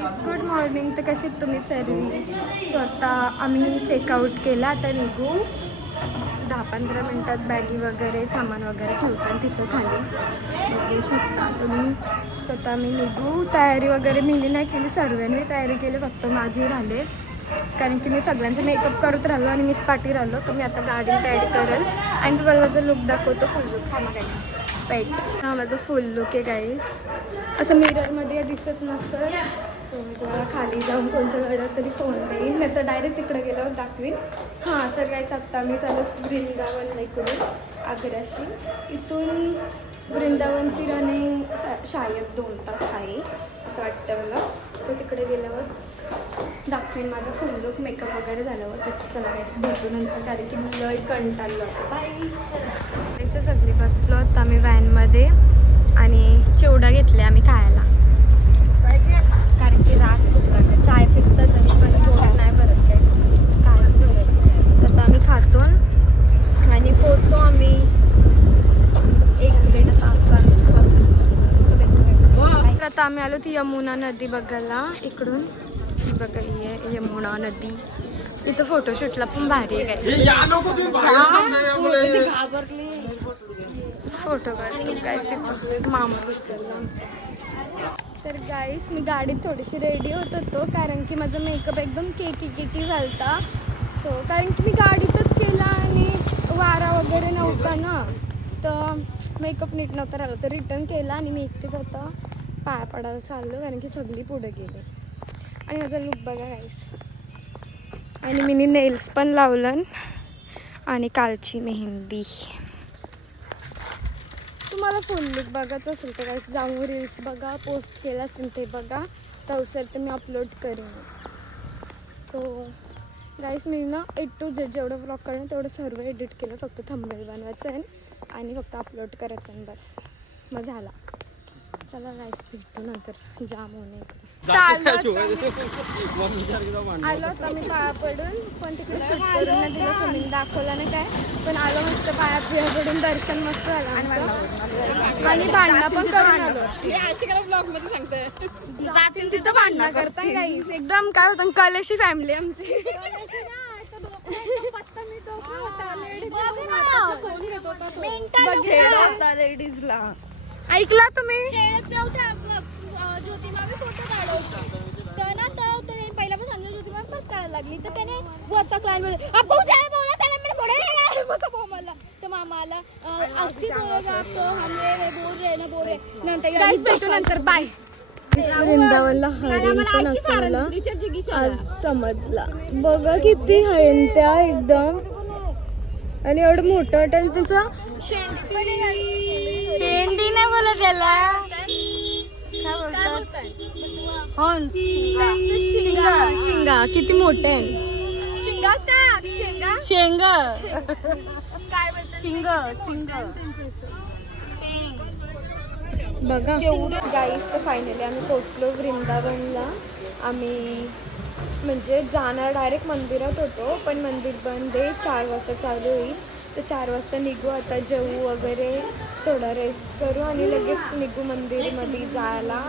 Guys good morning. तर कशी तुम्ही सर्व स्वतः आम्ही चेकआउट केला. आता निघू 10-15 मिनटात. बॅगी वगैरे सामान वगैरे ठेवतात तिथं खाली बघू शकता तुम्ही. स्वतः मी निघू. तयारी वगैरे मी नाही केली, सर्वांनी तयारी केली, फक्त माझी राहिले कारण की मी सगळ्यांचं मेकअप करत राहिलो आणि मीच पाठी राहिलो. तर मी आता गाडी तयारी करेल आणि तुम्हाला माझं लुक दाखवतो. फुल लुक थांबा गाईज. पेट हा माझं फुल लुक आहे गाईज. असं मिररमध्ये दिसत नसतं. सो मी तुम्हाला खाली जाऊन कोणत्याकडे तरी फोन देईन, नाही तर डायरेक्ट तिकडे गेल्यावर दाखवीन. हां तर काहीच आत्ता मी चालू वृंदावनला इकडून आग्र्याशी. इथून वृंदावनची रनिंग शायद 2 तास आहे असं वाटतं मला. तर तिकडे गेल्यावर दाखवेन माझा फुल लुक. मेकअप वगैरे झाल्यावर तर चला काहीच भेटू नंतर, कारण की मी लई कंटाळलो होतं. बाय. इथं सगळी बसलो होतो आम्ही व्हॅनमध्ये आणि चिवडा घेतले आम्ही खायला, कारण की रास खूप लागला. चाय पिलं तरी पण पोट नाही भरत, काहीच भरत. आता आम्ही खातो आणि पोचो आम्ही 1-1.5 तासांनी. आता आम्ही आलो ती यमुना नदी बघायला. इकडून बघा ही यमुना नदी. इथं फोटोशूटला पण भारी आहे. फोटो काढतो काय मामा दिसला. तर गाईस मी गाडीत थोडीशी रेडी होत होतो, कारण की माझा मेकअप एकदम केकी झालता. तो कारण की मी गाडीतच केला आणि वारा वगैरे नव्हता ना, तर मेकअप नीट नव्हता राहिला. तर रिटर्न केला आणि मी एकटीच आता पाया पडायला चाललो, कारण की सगळी पुढे गेले. आणि माझा लुक बघा गाईस. आणि मी नेल्स पण लावलं आणि कालची मेहंदी. तुम्हाला फुल लुक बघायचं असेल तर गाईस जाऊन रील्स बघा, पोस्ट केला असेल ते बघा, तर मी अपलोड करेन. सो गाईस मी ना A to Z जेवढं व्लॉग करेन तेवढं सर्व एडिट केलं. फक्त थंबनेल बनवायचं आहे आणि फक्त अपलोड करायचं आहे बस. मग झाला. चला गाईस भेटू नंतर. जाम होणे आलो होता मी पाया पडून, पण तिकडे शूट करून नाही दिलं. समीन दाखवला नाही काय, पण आलो मस्त पाया पडून. दर्शन मस्त झालं आणि भांडणं पण करून आलो. जातील तिथं भांडणं करता गाईस. एकदम काय होतं कलेशी फॅमिली आमची. लेडीजला ऐकला तुम्ही? ज्योतिमा फोटो काढवतो तर ना, तर पहिला पण सांगितलं ज्योतिमा पण काढायला लागली. तर त्याने वरचा क्लायंट मध्ये मला तर मामाला असती बोल रे नंतर बाय. वृंदावनला हरिण पण असं मला आज समजला. बघा किती हरिण त्या एकदम, आणि एवढं मोठं हॉटेल. तुझं शेंडी नाही बोला त्याला, काय बोलतात? शिंगा किती मोठे आहे. शेंगा बघा गाईस. तर फायनली आम्ही पोचलो वृंदावनला. आम्ही म्हणजे जाणार डायरेक्ट मंदिरात होतो, पण मंदिर बंद आहे. 4 वाजता चालू होईल. तर 4 वाजता निघू. आता जेवू वगैरे, थोडा रेस्ट करू आणि लगेच निघू मंदिरमध्ये जायला.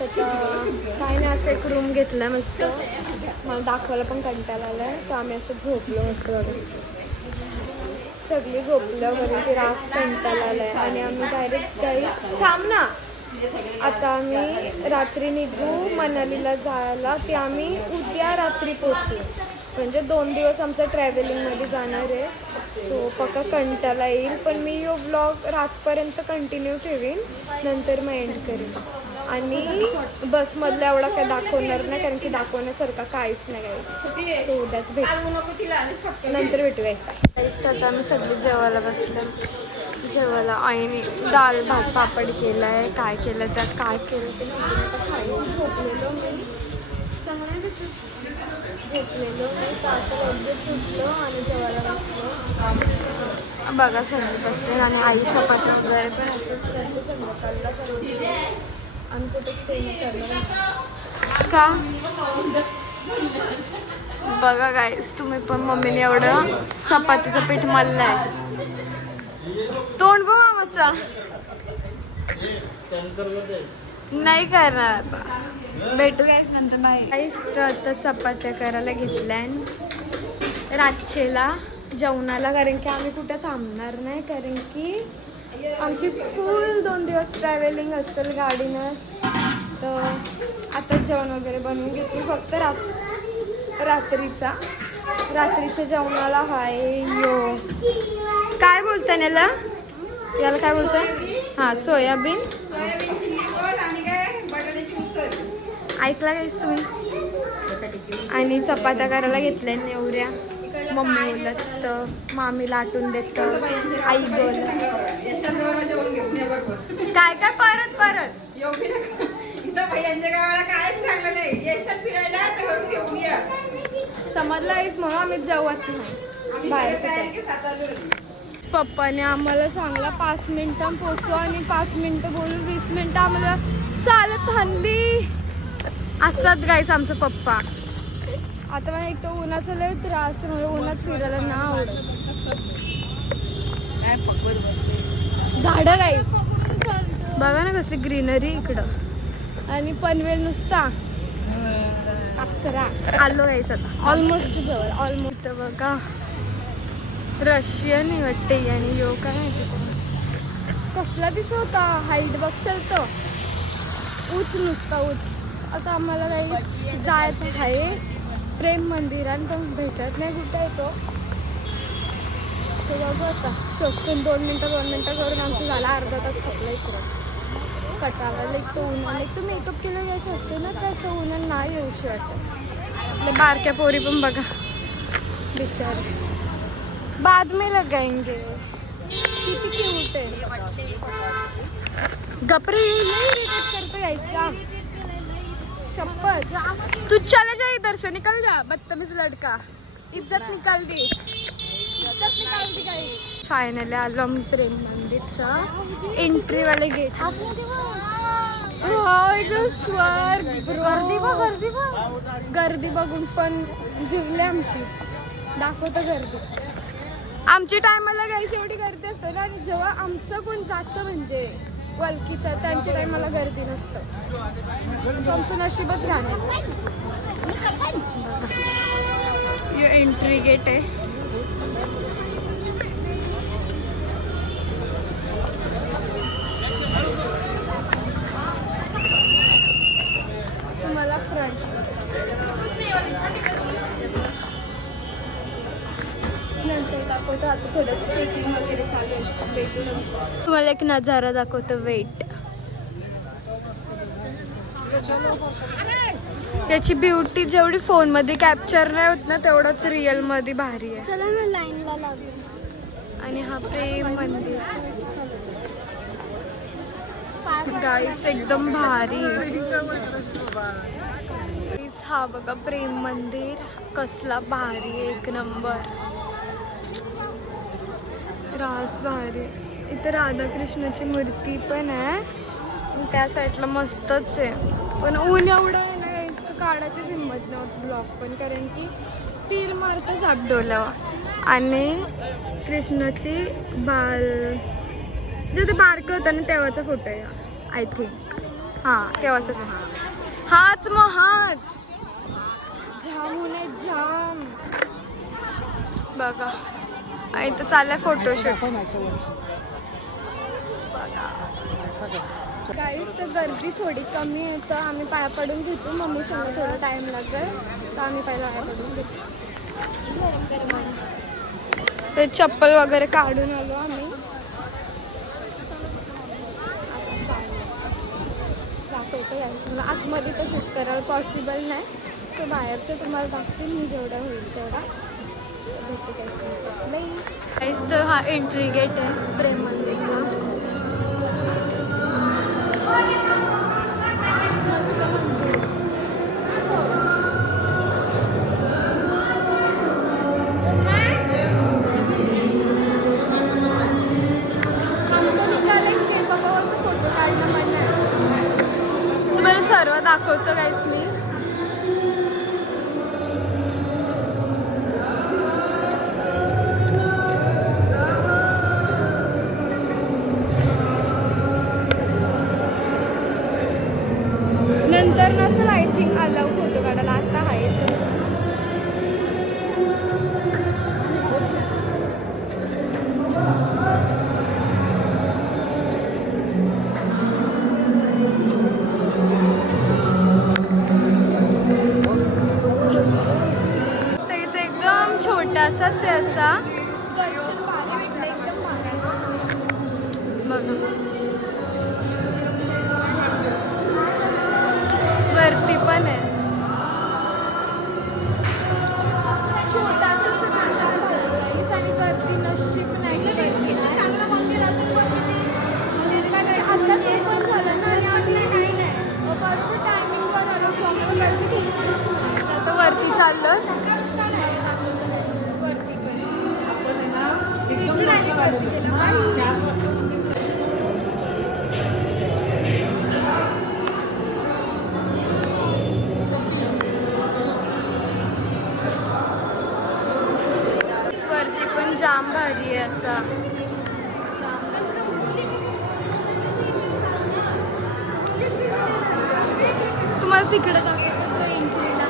तर काय नाही, असं एक रूम घेतला मस्त. मला दाखवायला पण कंटाळा आला आहे. तर आम्ही असं झोपलो मस्त वगैरे, सगळी झोपलं वगैरे. की रास कंटाळा आला आहे आणि आम्ही डायरेक्ट काही थांब ना. आता आम्ही रात्री निघू मनालीला जायला. ते आम्ही उद्या रात्री पोचू, म्हणजे 2 दिवस आमचं ट्रॅव्हलिंगमध्ये जाणार आहे. सो पक्का कंटाळा येईल, पण मी यो ब्लॉग रातपर्यंत कंटिन्यू ठेवीन, नंतर मग एंड करेन. आणि बसमधला एवढा काय दाखवणार नाही, कारण की दाखवण्यासारखा काहीच नाही काही. सो उद्याच नंतर भेटू गाईस. आता आम्ही सगळे जेवायला बसलं. जेवायला आईने दाल भात पापड केला आहे. काय केलं त्यात काय केलं ते खायला. झोपलेलो मी, चांगलं झोपलेलो मी. तर आता लगेच सुटलो आणि जेवायला बसलो. बघा सगळे बसले आणि आई चपाती वगैरे पण आताच करते संध्याकाळला. तर आम्ही कुठे स्टे करणार का. बघा गाईस तुम्ही पण, मम्मीने एवढं चपातीचं पीठ मळलंय. तोंड बघ मामाचा. नाही करणार आता. भेटू गाईस नंतर बाय. काहीच तर आता चपात्या करायला घेतल्या रातचेला जेवणाला, कारण की आम्ही कुठे थांबणार नाही, कारण की आमची फुल 2 दिवस ट्रॅव्हलिंग असेल गाडीनं. तर आता जेवण वगैरे बनवून घेतली, फक्त रात्रीच्या जेवणाला हाय यो काय बोलता याला काय बोलता? हां, सोयाबीन ऐकला काहीच तुम्ही. आणि चपात्या करायला घेतल्या नेवऱ्या. मम्मी बोलत तर मामी लाटून देत, आई बोल काय काय परत समजलं आहेस म्हणून आम्ही जेवत नाही बाहेर. पप्पाने आम्हाला सांगला 5 मिनिटां पोचू, आणि 5 मिनिटं बोलून 20 मिनिटं आम्हाला चालत हल्ली असतात गाईस आमचं पप्पा. आता मला एक तर उन्हाचा लय त्रास आहे, मला उन्हात फिरायला ना आवडत. झाडं गाईस बघा ना कसली ग्रीनरी इकडं, आणि पनवेल नुसता अप्सरा. आलो गाईस आता ऑलमोस्ट जवळ, ऑलमोस्ट. बघा रशियन आहे वाटते, आणि यो काय माहिती कसला दिसत होता. हाईट बघशाल तर उच नुसता उच. आता आम्हाला काही जायचं आहे प्रेम मंदिरात, पण भेटत नाही कुठे येतो. तो बघू आता शोधून 2 मिनटं करून आमचं झाला अर्धा तास खपला इकडं. कटाला एक तो उन्हा, एक तो मेकअप केलं घ्यायचं असते ना, तसं उन्हा नाही येऊशी वाटत. बारक्या पोरी पण बघा बिचारे, बाद में लगाएंगे. किती क्यूट आहे. गपरे नाही करतो यायचा शपथ. तू चले जा इधर से, निकल जा बदतमीज लड़का. इज्जत निकाल दी काही. फायनली आलो आम्ही प्रेम मंदिरच्या एंट्री वाले गेट. गर्दी बघून पण जिरले आमची. दाखवतं गर्दी आमची टायमाला गाईस एवढी गर्दी असते ना, आणि जेव्हा आमचं कोण जातं म्हणजे वलकीचं त्यांच्या टायमाला गर्दी नसतं. आमचं नशीबच राहणार. एंट्री गेट आहे. तुम्हाला फ्रंट नंतर दाखवतो. आता थोडं चेकिंग वगैरे चालू आहे. भेटू नंतर तुम्हाला एक नजारा दाखवतो. वेट, याची ब्युटी जेवढी फोनमध्ये कॅप्चर नाही होत ना, तेवढंच रिअलमध्ये भारी आहे. चला ना लाईनला लागू. आणि हा प्रेम मंदिर गाईस एकदम भारी. हा बघा प्रेम मंदिर कसला भारी, एक नंबर. रास भारी. इथं राधाकृष्णाची मूर्ती पण आहे. त्या साईडला मस्तच आहे, पण ऊन एवढं आहे ना इतकं काढायचीच हिंमत नव्हती ब्लॉग पण, कारण की तीर मारतं साप डोल्यावर. आणि कृष्णाची बाल जे ते बारकं होतं ना तेव्हाचा फोटो आहे आय थिंक. हां तेव्हाचाच हाच मग हाच. जाम आहे जाम बघा. इथं चाललंय फोटोशूट बघा. काहीच तर गर्दी थोडी कमी आहे, तर आम्ही पाया पडून घेतो. मम्मी सांगा थोडा टाइम लागेल, तर आम्ही पहिला पाया पडून घेतो. ते चप्पल वगैरे काढून आलो आम्ही. दाखवतो यायचं मला आतमध्ये तर शूट करायला पॉसिबल नाही, सो बाहेरचं तुम्हाला दाखवते मी जेवढा होईल तेवढा. भेटू काय नाही. काहीच तर हा एंट्री गेट आहे प्रेम मंदिरचा. तुम्हाला सर्व दाखवतो गाईस मी. नंतर नसं थिंक अलाव फोटो काढायला आता आहेत. तर इथे एकदम छोटासाच आहे असा दर्शन भारी भेटलं एकदम भारी. बघा. वरती पण आहे. छोटासा आणि गर्दी नशीब नाही. चांगलं मंदिर अजून आत्ताच ओपन झालं ना आणि आपलं काही नाही बरोबर टायमिंगवर आलो सॉंग गर्दी खूप. आता वरती चाललोय. वरती पण इकडे आणि वरती गेलं. वरती पण जाम भारी आहे असा. तुम्हाला तिकडे दाखवतो एंट्रीला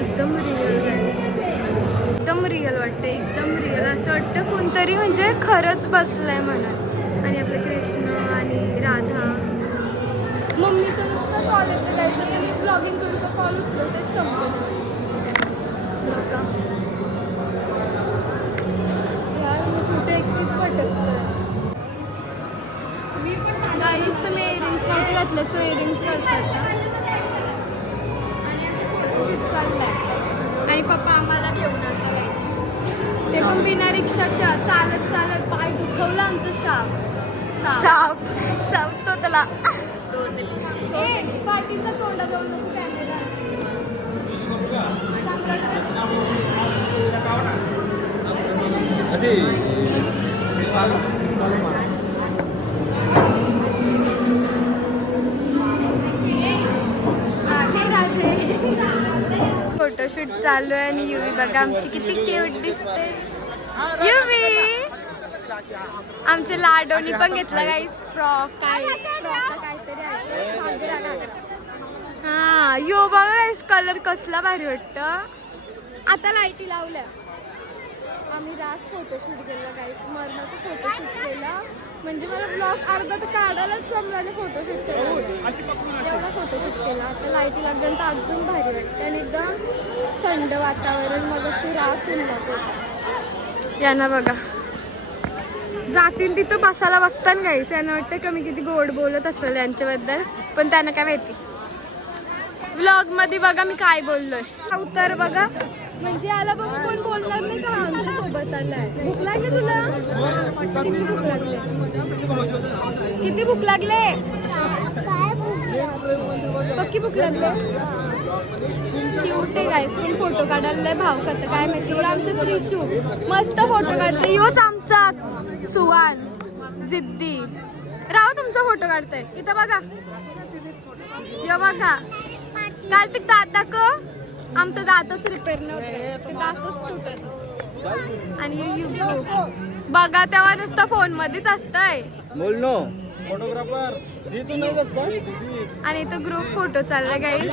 एकदम रिअल एकदम रिअल वाटतं. एकदम रिअल असं वाटतं कोणतरी म्हणजे खरंच बसलंय म्हणून. आणि आपले कृष्ण आणि राधा. मम्मीचं नुसतं कॉल येतं जायचं त्यांनी ब्लॉगिंग करून तो कॉल उचलवते संपत. यार मी कुठे एकटीच भटकते. मी पण गाईस तुम्ही इयरिंग्स नव्हते घातले सो इयरिंग्स घालतात का? आणि आमचे फोटोशूट चाललाय आणि पप्पा आम्हाला घेऊन आता गाईस. ते पण बिना रिक्षाच्या चालत चालत पाय दुखवला आमचं साप तो त्याला पाठीचा तोंडा जाऊ नको कॅमेरा. फोटोशूट चालू आहे आणि युवी बघा आमची किती क्यूट दिसते. युवी आमचे लाडोनी पण घेतला गाईस फ्रॉक काहीतरी आहे. हा यो बघा गाईस कलर कसला भारी वाटतं. आता लाईटी लावल्या. आम्ही रास फोटोशूट केला गाईस. मरणाचा फोटोशूट केला म्हणजे मला ब्लॉग अर्धा तर काढायलाच जमला नाही फोटोशूटच्या एवढा फोटोशूट केला. आता लाईटी लागल्यानंतर अजून भारी वाटतं आणि एकदम थंड वातावरण मग अशी रास होऊन जाते. यांना बघा जातील तिथं बसायला बघता ना गाईस. यांना वाटतं कमी किती गोड बोलत असेल यांच्याबद्दल पण त्यांना काय माहिती. व्लॉग मध्ये बघा मी काय बोललोय. उत्तर बघा म्हणजे याला बघ कोण बोलणार नाही का आमच्या सोबत आलाय. भूक लागली तुला? किती भूक लागले? किती भूक लागले? पक्की भूक लागले? क्यूट आहे गाईस. पण फोटो काढायला भाव खात काय माहिती. आमचं त्रिशू मस्त फोटो काढते. योच आमचा सुवान जिद्दी राव तुमचा फोटो काढताय. इथं बघा यो बघा कार्तिक दात दाखव. आमचं दातच रिपेअर नव्हते ते दातच तुटत. आणि युगू बघा तेव्हा नुसतं फोन मध्येच असतंय. फोटोग्राफर आणि तो ग्रुप फोटो चाललाय गाईस.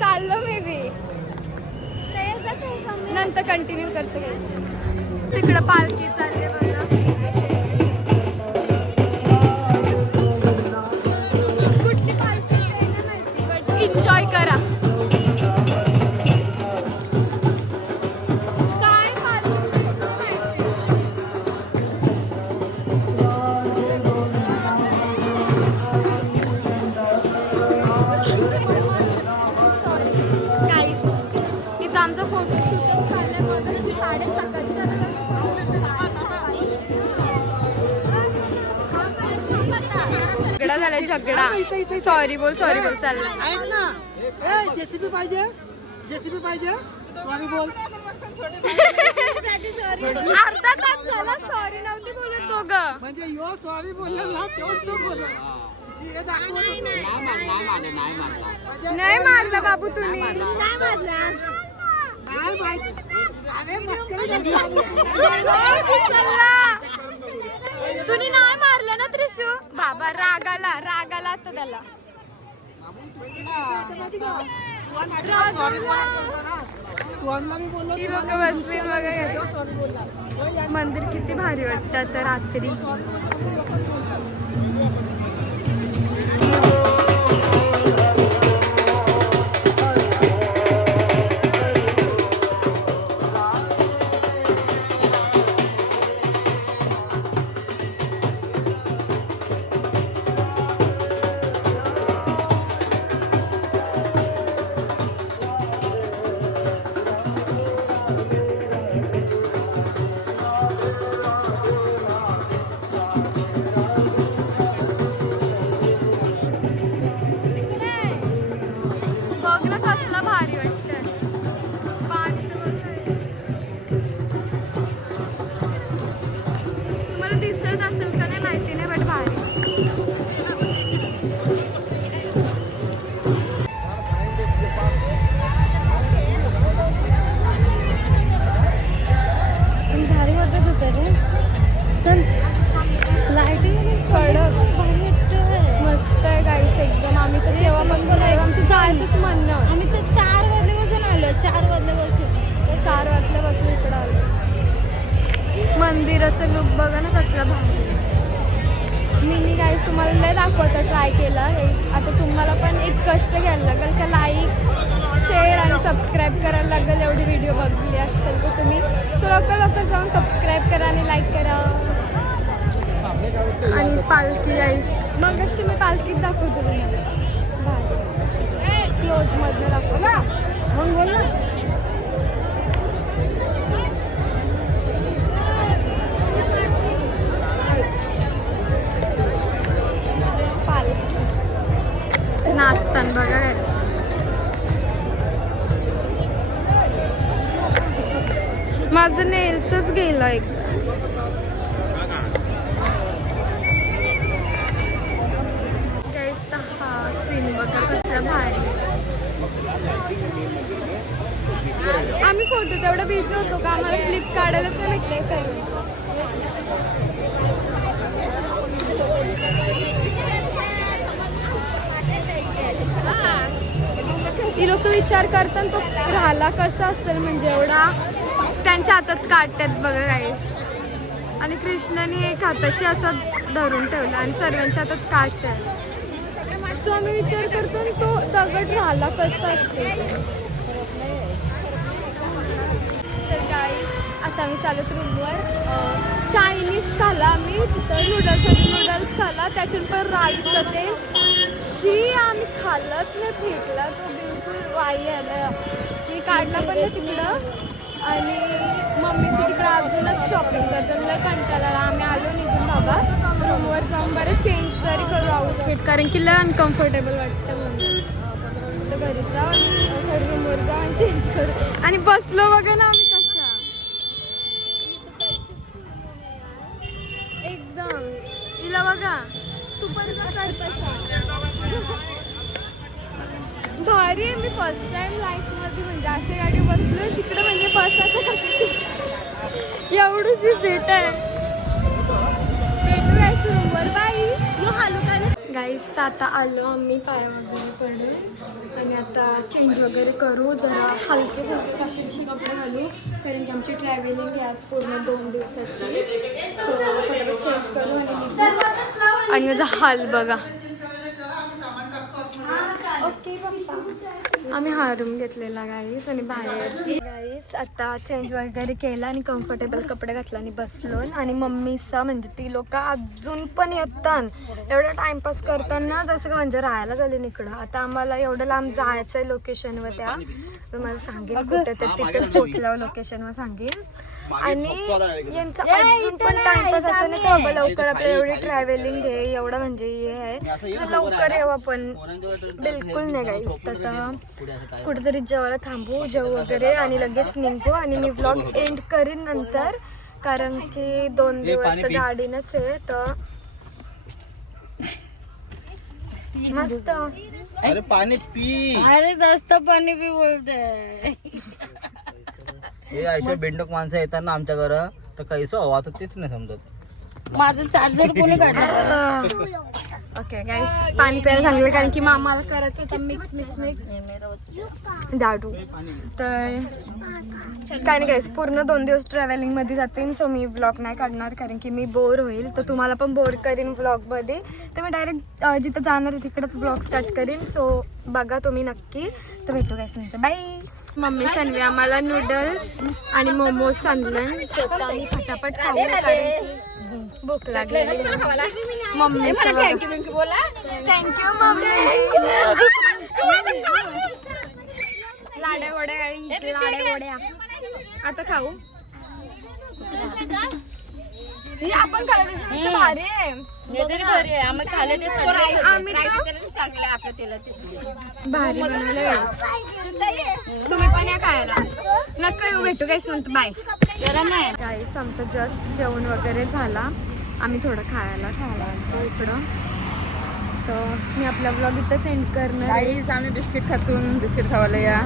चाललो मे बी नंतर कंटिन्यू करते गाईस. तिकडं पालखी चालले बघा. कुठली पालखी नाही माहिती बट एन्जॉय करा. झगडा झालाय झगडा. सॉरी बोल चाललं. ऐक ना जेसीबी पाहिजे सॉरी बोल. अर्धा तास झाला सॉरी नव्हती बोलत दोघं. म्हणजे यो सॉरी बोलला ना तेव्हाच तो बोल. हे दाखवत होतो. नाही मारला बाबू तुम्ही. नाही माहिती. अरे मस्करी करतो. तुम्ही नाही मारलं ना त्रिशू. बाबा रागाला आता त्याला. सोनला मी बोललो ती लोक बसली बघा. मंदिर किती भारी वाटतं आता रात्री. बघ ना कसला भारी वाटतं. पाणी तर बघ. तुम्हाला दिसत असेल का नाही माहिती नाही बट भारी. भारी वाटत होतं रे. चल लाईटिंग कडक मस्त आहे गाईस एकदम. आम्ही तर तेव्हापासून आमचं जायचंच म्हणणं. आम्ही तर 4 वाजल्यापासून आलो. 4 वाजल्यापासून इकडं आलो. मंदिराचं लुक बघा ना कसलं भारी. मिनी गाईस तुम्हाला लय दाखवायचं ट्राय केला. हे आता तुम्हाला पण एक कष्ट घ्यायला लागेल का लाईक शेअर आणि सबस्क्राईब करायला लागेल. एवढी व्हिडिओ बघली असेल तर तुम्ही लवकर जाऊन सबस्क्राईब करा आणि लाईक करा. आणि पालखी गाईस मग अशी मी पालखीत दाखवतो तुम्हाला. क्लोजमधनं दाखवतो. मग बोल ना. पालखी नाचताना बघा काय. माझं नेल्सच गेलं एक. बघा कसला भारी. आम्ही फोटो तेवढं बिझी होतो का आम्हाला क्लिप काढायलाच नाही भेटले सर. ही लोक विचार करतात तो राहिला कसा असेल म्हणजे एवढा. त्यांच्या हातात काढतात बघा काही. आणि कृष्णाने एक हाताशी असा धरून ठेवला आणि सर्वांच्या हातात काढतात. सो आम्ही विचार करतो तो दगड राहिला कसा असतो. तर गाईस आता आम्ही चालत रूमवर. चायनीज खाल्ला आम्ही. तिथं नूडल्स खाल्ला. त्याच्यात पण राईचं ते शी आम्ही खाल्लंच नाही. फेकला तो बिलकुल वाई आला. मी काढला पण नाही तिकडं. आणि मम्मीचं तिकडं अजूनच शॉपिंग करतो. लय कंटाळा. आम्ही आलो निघून बाबा रूमवर जाऊन बरं चेंज तरी करू आउटफिट कारण की लय अनकम्फर्टेबल वाटतं म्हणून. तर घरी जाऊ आणि रूमवर जाऊ आणि चेंज करू. आणि बसलो बघा ना आम्ही कशा एकदम. तिला बघा तू पण करता भारी आहे. मी फर्स्ट टाइम लाईफमध्ये म्हणजे अशा गाडी बसलोय तिकडे म्हणजे बसायचं कसं एवढीशी सीट आहे. भेटूया रूमवर. बाई यो हालू काय गाईस. तर आता आलो आम्ही पाया वगैरे पडून आणि आता चेंज वगैरे करू. जरा हलके फुलके कसे कपडे घालू कारण की आमची ट्रॅव्हलिंग आहे आज पूर्ण 2 दिवसाची. सो कपडे चेंज करू आणि माझा हाल बघा. ओके पप्पा. आम्ही हा रूम घेतलेला गाईस आणि बाहेर गाईस आता चेंज वगैरे केला आणि कम्फर्टेबल कपडे घातला आणि बसलो. आणि मम्मीचा म्हणजे ती लोक अजून पण येतात एवढा टाइमपास करताना तसं म्हणजे राहायला झाले इकडं. आता आम्हाला एवढं लांब जायचं आहे लोकेशनवर. त्या तुम्हाला सांगेल कुठे तर तिथेच पोचल्यावर लोकेशनवर सांगेल. आणि यांचा अजून पण टाइमपास असं नाही का लवकर आपल्याला एवढी ट्रॅव्हलिंग आहे एवढं म्हणजे हे आहे लवकर येऊ आपण बिलकुल नाही गाईस. आता कुठेतरी जेवायला थांबू जेवू वगैरे आणि लगेच निघू. आणि मी व्लॉग एंड करीन नंतर कारण की 2 दिवस तर गाडीनंच आहे. तर मस्त. अरे पाणी पी. अरे जास्त पाणी बी बोलते. हे असे बेंडक माणसं येतात ना आमच्या घर तर कैसं हवा तर तेच नाही समजत. माझं चार्जर कोणी काढलं? ओके गाईस, पाणी प्यायला सांगितलं कारण की मामाला करायचं होतं मिक्स मिक्स मिक्स दाडू. तर काय नाही गाईस, पूर्ण 2 दिवस ट्रॅव्हलिंग मध्ये जातील. सो मी व्लॉग नाही काढणार कारण की मी बोर होईल. तर तुम्हाला पण बोर करीन व्लॉगमध्ये. तर मी डायरेक्ट जिथं जाणार आहे तिकडेच व्लॉग स्टार्ट करीन. सो बघा तुम्ही नक्की. तर भेटू गाईस नंतर. बाय. मम्मी सांगली आम्हाला नूडल्स आणि मोमोज आणलं. सो आम्ही फटाफट खाऊ कारण की भूक लागलेली. Mummy thank you mummy. लाड्या वड्या आणि लाड्या वड्या आता खाऊ. हे आपण खाल्लं त्याच्यापेक्षा भारी आहे. आम्ही भारी बनवलं. तुम्ही पण या खायला नक्की येऊ. भेटू गाईस नंतर. बाय. गाईस आमचं जस्ट जेवण वगैरे झाला. आम्ही थोडं खायला आलो इकडं. तर मी आपला ब्लॉग इथंच एंड करणार आहे. आम्ही बिस्किट खातून बिस्किट खावायला या.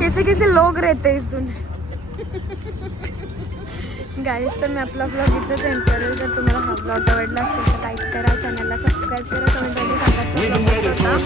कैसे कैसे लोग रहते इस दुनिया. गाईस तर मी आपला ब्लॉग इथंच एंड करेल. जर तुम्हाला हा ब्लॉग आवडला असेल तर लाईक करा, चॅनलला सबस्क्राईब करा, कमेंटमध्ये सांगा.